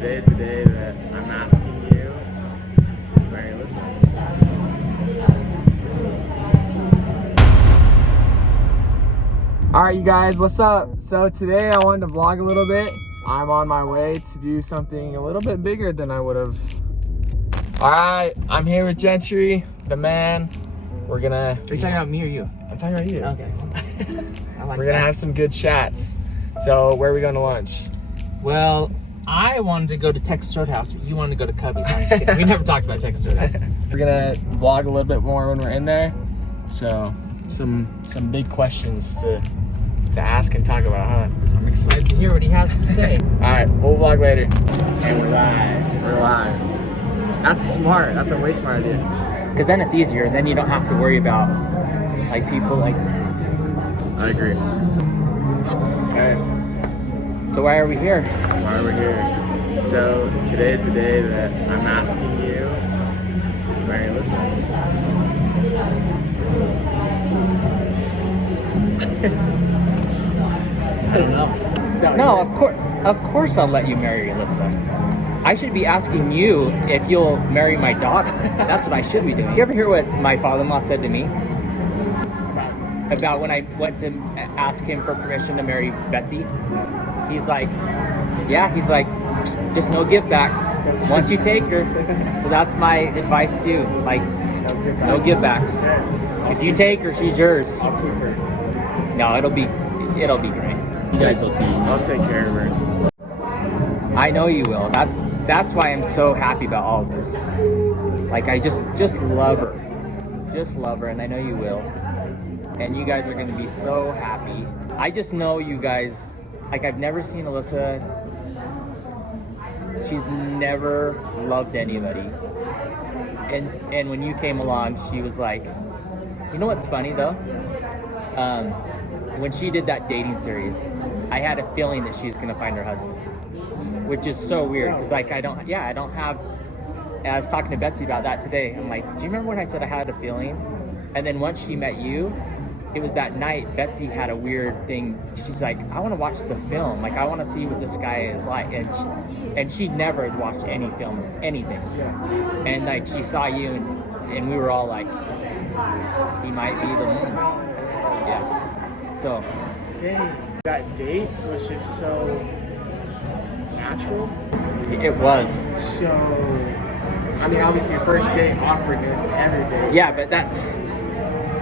today is the day that I'm asking you to marry Alyssa. Alright you guys, what's up? So today I wanted to vlog a little bit. I'm on my way to do something a little bit bigger than I would have. Alright, I'm here with Gentry, the man. We're gonna... Are you talking about me or you? I'm talking about you. Okay. We're gonna have some good chats. So where are we going to lunch? Well, I wanted to go to Texas Roadhouse, but you wanted to go to Cubby's. I'm just kidding. We never talked about Texas Roadhouse. We're gonna vlog a little bit more when we're in there. So some big questions to ask and talk about, huh? I'm excited to hear what he has to say. Alright, we'll vlog later. And we're live. We're live. That's smart. That's a way smart idea. Because then it's easier. Then you don't have to worry about like people like. I agree. Okay. So why are we here? Why are we here? So today is the day that I'm asking you to marry Alyssa. I don't know. No, of course I'll let you marry Alyssa. I should be asking you if you'll marry my daughter. That's what I should be doing. You ever hear what my father-in-law said to me? About when I went to ask him for permission to marry Betsy? He's like, just no give backs once you take her. So that's my advice to you. Like, no give backs. If you take her, she's yours. I'll keep her. No, it'll be great. You guys will be. I'll take care of her. I know you will. That's why I'm so happy about all of this. Like, I just love her. Just love her, and I know you will. And you guys are gonna be so happy. I just know you guys, like, I've never seen Alyssa. She's never loved anybody. And when you came along, she was like, you know what's funny though? When she did that dating series, I had a feeling that she's gonna find her husband, which is so weird because like I don't have. And I was talking to Betsy about that today. I'm like, do you remember when I said I had a feeling? And then once she met you, it was that night. Betsy had a weird thing. She's like, I want to watch the film. Like I want to see what this guy is like. And she never had watched any film, anything. And like she saw you, and we were all like, he might be the one. Yeah. So That date was just so natural. it was. So, I mean, obviously, first date awkwardness every day. Yeah, but that's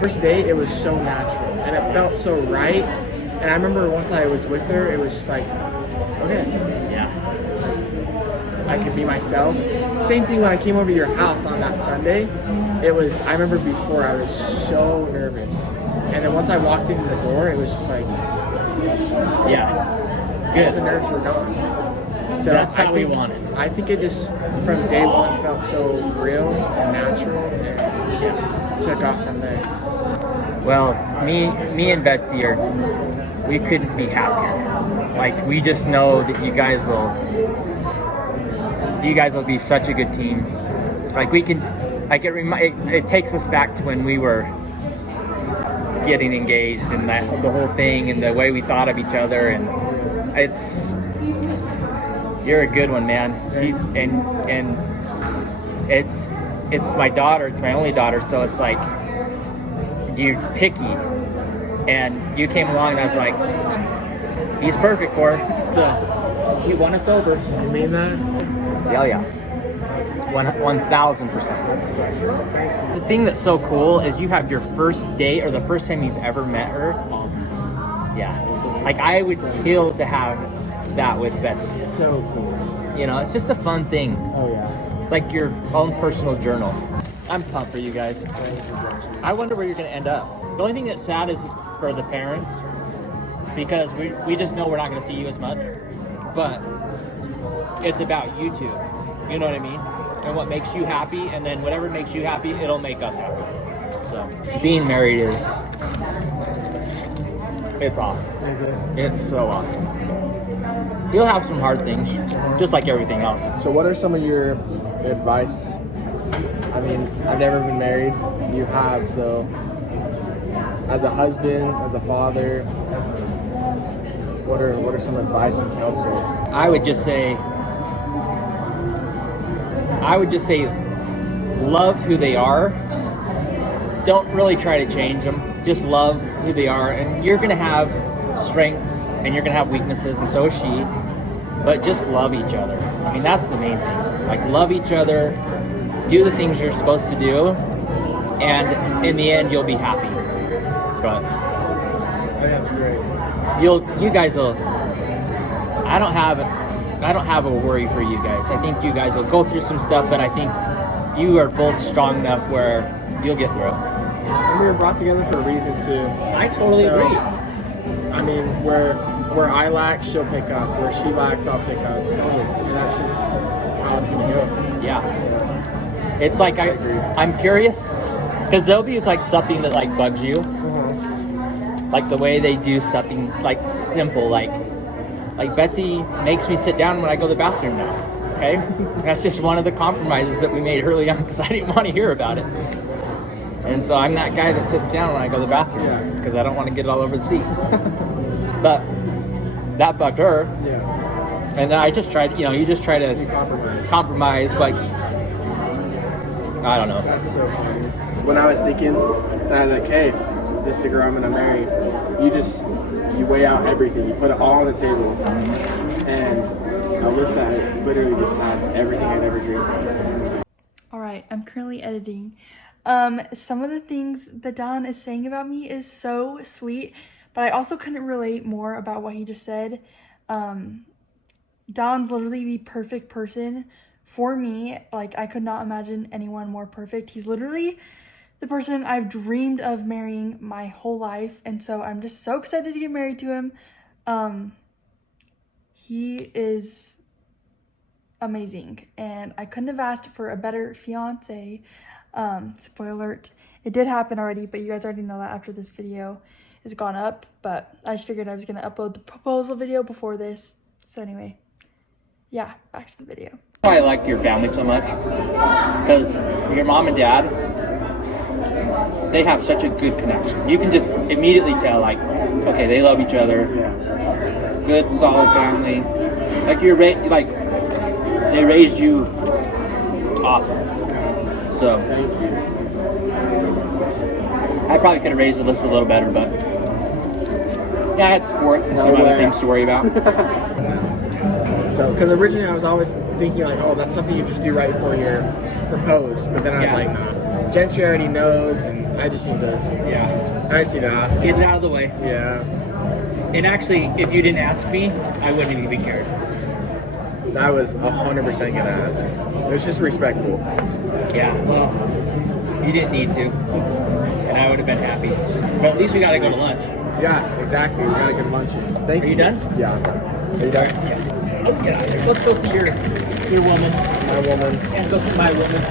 First date, it was so natural, and it felt so right. And I remember once I was with her, it was just like, okay, yeah. I could be myself. Same thing when I came over to your house on that Sunday. It was, I remember before I was so nervous. And then once I walked in the door, it was just like, Yeah. all Good. the nerves were gone. So That's how we want it. I think it just, from day one, felt so real and natural, and took off from there. Well, me and Betsy we couldn't be happier. Like, we just know that you guys will be such a good team. Like, we can, like, it takes us back to when we were getting engaged and the whole thing and the way we thought of each other, and you're a good one, man. She's and it's my daughter. It's my only daughter, so it's like you're picky. And you came along, and I was like, he's perfect for her. So he won us over. You mean that? Yeah. 1,000%. The thing that's so cool is you have your first date or the first time you've ever met her. Yeah. Like, I would kill to have that with Betsy. So cool. You know, it's just a fun thing. Oh, yeah. It's like your own personal journal. I'm pumped for you guys. I wonder where you're going to end up. The only thing that's sad is for the parents, because we just know we're not going to see you as much. But it's about you two. You know what I mean? And what makes you happy, and then whatever makes you happy, it'll make us happy. So being married it's awesome. Is it? It's so awesome. You'll have some hard things, just like everything else. So what are some of your advice? I mean, I've never been married. You have, so as a husband, as a father, what are some advice and counsel? I would just say, I would just say love who they are. Don't really try to change them. Just love who they are. And you're going to have strengths and you're going to have weaknesses, and so is she. But just love each other. I mean, that's the main thing. Like, love each other, do the things you're supposed to do, and in the end, you'll be happy. But I think that's great. you guys will. I don't have a worry for you guys. I think you guys will go through some stuff, but I think you are both strong enough where you'll get through it. And we were brought together for a reason too. I totally agree. I mean, where I lack, she'll pick up. Where she lacks, I'll pick up. And that's just how it's gonna go. Yeah. It's like I'm curious because there'll be like something that like bugs you, like the way they do something like simple, like Betsy makes me sit down when I go to the bathroom now. Okay, that's just one of the compromises that we made early on because I didn't want to hear about it. And so I'm that guy that sits down when I go to the bathroom because I don't want to get it all over the seat. But that bugged her. Yeah. And then I just tried, you just try to compromise, but I don't know. That's so funny. When I was thinking, and I was like, hey, is this the girl I'm gonna marry? You weigh out everything. You put it all on the table. And Alyssa literally just had everything I'd ever dreamed of. All right, I'm currently editing. Some of the things that Don is saying about me is so sweet, but I also couldn't relate more about what he just said. Don's literally the perfect person for me. Like, I could not imagine anyone more perfect. He's literally the person I've dreamed of marrying my whole life, and so I'm just so excited to get married to him. He is amazing, and I couldn't have asked for a better fiance. Spoiler alert, it did happen already, but you guys already know that after this video has gone up. But I just figured I was gonna upload the proposal video before this. So anyway, yeah, back to the video. I like your family so much because your mom and dad, they have such a good connection. You can just immediately tell, like, okay, they love each other. Good, solid family. Like they raised you awesome. So Thank you. I probably could have raised Alyssa a little better, but yeah, I had sports and some other things to worry about. So, because originally I was always thinking like, oh, that's something you just do right before you're proposed. But then I was like, no. Gentry already knows, and I just need to ask. Get it out of the way. Yeah. And actually, if you didn't ask me, I wouldn't even cared. That was 100% gonna ask. It was just respectful. Yeah, well, you didn't need to, and I would have been happy. But at least we got to go to lunch. Yeah, exactly. We gotta get lunch. Thank you. Are you done? Yeah, I'm done. Are you done? Yeah. Let's get out of here. Let's go see your woman. My woman. And go see my woman.